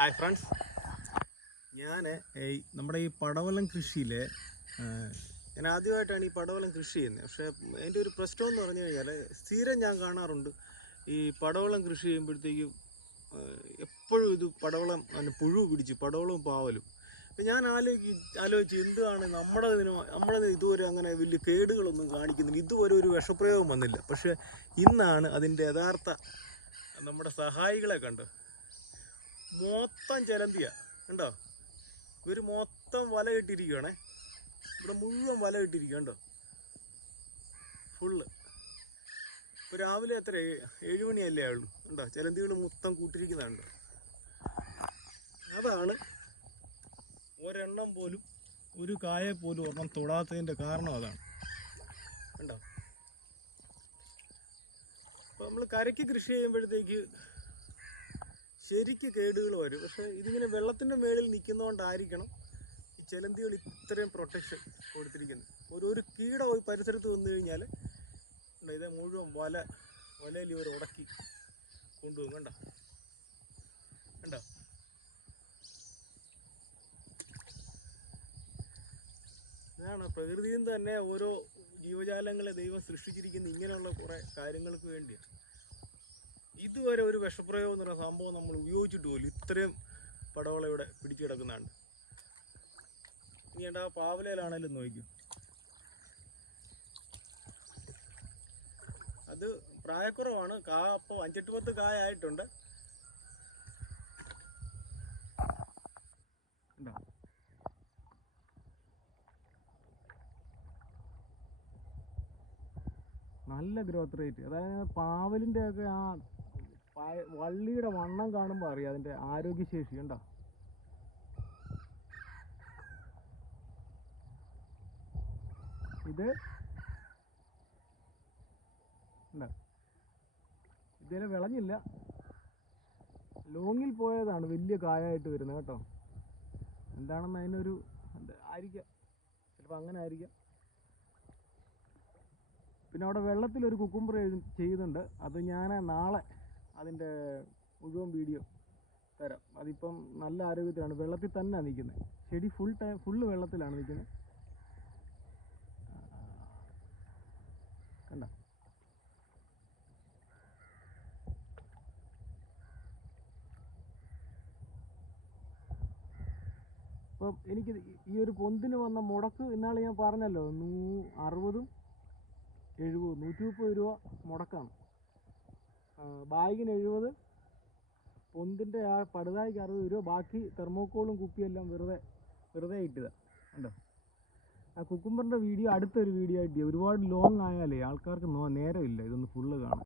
Hi friends ഞാൻ നമ്മുടെ ഈ പടവലം കൃഷിയിലെ ഞാൻ ആദ്യമായിട്ടാണ് ഈ പടവലം കൃഷി ചെയ്യുന്നത്. പക്ഷേ എന്റെ ഒരു പ്രശ്നം എന്ന് പറഞ്ഞു കഴിഞ്ഞാൽ സ്ഥിരം ഞാൻ കാണാറുണ്ട് ഈ പടവലം കൃഷി ചെയ്യുമ്പോഴത്തേക്കും എപ്പോഴും ഇത് പടവളം പുഴു പിടിച്ച് പടവളവും പാവലും. അപ്പം ഞാൻ ആലോചിക്കും ആലോചിച്ച് എന്താണ് നമ്മുടെ ഇതിന് ഇതുവരെ അങ്ങനെ വലിയ കേടുകളൊന്നും കാണിക്കുന്നില്ല. ഇതുവരെ ഒരു വിഷപ്രയോഗം വന്നില്ല. പക്ഷേ ഇന്നാണ് അതിന്റെ യഥാർത്ഥ നമ്മുടെ സഹായികളെ കണ്ട് മൊത്തം ചിലന്തിയ കണ്ടോ? ഇവർ മൊത്തം വല കെട്ടിയിരിക്കുകയാണേ ഇവിടെ മുഴുവൻ വല കെട്ടിയിരിക്കുക ഫുള്ള്. ഇപ്പൊ രാവിലെ എത്ര? ഏഴുമണിയല്ലേ ഏഴ് മണിയല്ലേ ആയുള്ളൂ ഉണ്ടോ ചിലന്തികൾ മൊത്തം കൂട്ടിരിക്കുന്നുണ്ട് അതാണ് ഒരെണ്ണം പോലും ഒരു കായ പോലും ഒരെണ്ണം തൊടാത്തതിന്റെ കാരണം അതാണ്. ഉണ്ടോ അപ്പൊ നമ്മൾ കരയ്ക്ക് കൃഷി ചെയ്യുമ്പോഴത്തേക്ക് ശരിക്ക് കേടുകൾ വരും. പക്ഷെ ഇതിങ്ങനെ വെള്ളത്തിന്റെ മേളിൽ നിൽക്കുന്നതുകൊണ്ടായിരിക്കണം ഈ ചെലന്തികൾ ഇത്രയും പ്രൊട്ടക്ഷൻ കൊടുത്തിരിക്കുന്നത്. ഒരു ഒരു കീട പരിസരത്ത് വന്നു കഴിഞ്ഞാൽ ഇത് മുഴുവൻ വല വലയിൽ ഇവർ ഉടക്കി കൊണ്ടുപോകും കണ്ട? കണ്ട? ഇതാണ് പ്രകൃതിയിൽ തന്നെ ഓരോ ജീവജാലങ്ങളെ ദൈവം സൃഷ്ടിച്ചിരിക്കുന്ന ഇങ്ങനെയുള്ള കുറേ കാര്യങ്ങൾക്ക് വേണ്ടിയാണ്. ഇതുവരെ ഒരു വിഷപ്രയോഗം എന്ന് പറയുന്ന സംഭവം നമ്മൾ ഉപയോഗിച്ചിട്ട് പോലും ഇത്രയും പടവള ഇവിടെ പിടിച്ചു കിടക്കുന്നതാണ് ഇനി എന്റെ ആ പാവലയിലാണേലും നോക്കും അത് പ്രായക്കുറവാണ്. കാ അപ്പോൾ അഞ്ചെട്ട് പത്ത് കായ ആയിട്ടുണ്ട്? നല്ല ഗ്രോത്ത് റേറ്റ് അതായത് പാവലിന്റെ ഒക്കെ ആ വള്ളിയുടെ വണ്ണം കാണുമ്പോൾ അറിയാം അതിന്റെ ആരോഗ്യശേഷി ഉണ്ടോ ഇത് ഇതുവരെ വിളഞ്ഞില്ല. ലോങ്ങിൽ പോയതാണ് വലിയ കായായിട്ട് വരുന്നത് കേട്ടോ. എന്താണെന്ന് അതിനൊരു ആയിരിക്കാം. ചിലപ്പോൾ അങ്ങനെ ആയിരിക്കാം. പിന്നെ അവിടെ വെള്ളത്തിൽ ഒരു കുക്കുംബർ ചെയ്യുന്നുണ്ട് അത് ഞാൻ നാളെ അതിന്റെ മുഴുവൻ വീഡിയോ തരാം. അതിപ്പം നല്ല ആരോഗ്യത്തിലാണ്. വെള്ളത്തിൽ തന്നെ നിൽക്കുന്നത്. ചെടി ഫുൾ ടൈം ഫുള്ള് വെള്ളത്തിലാണ് നിൽക്കുന്നത്. കണ്ട? അപ്പം എനിക്ക് ഈ ഒരു പൊന്തിന് വന്ന മുടക്ക് ഇന്നാൾ ഞാൻ പറഞ്ഞല്ലോ നൂ അറുപതും എഴുപതും നൂറ്റി മുപ്പത് രൂപ മുടക്കാണ്. ബാഗിന് എഴുപത് പൊന്തിന്റെ ആ പടുതായിക്ക് അറുപത് രൂപ ബാക്കി തെർമോക്കോളും കുപ്പിയെല്ലാം വെറുതെ വെറുതെ ഇട്ടതാണ് കണ്ടോ? ആ കുക്കുംബറിന്റെ വീഡിയോ അടുത്തൊരു വീഡിയോ ആയിട്ട് ഒരുപാട് ലോങ്ങ് ആയാലേ ആൾക്കാർക്ക് നേരമില്ല. ഇതൊന്ന് ഫുള്ള് കാണാൻ.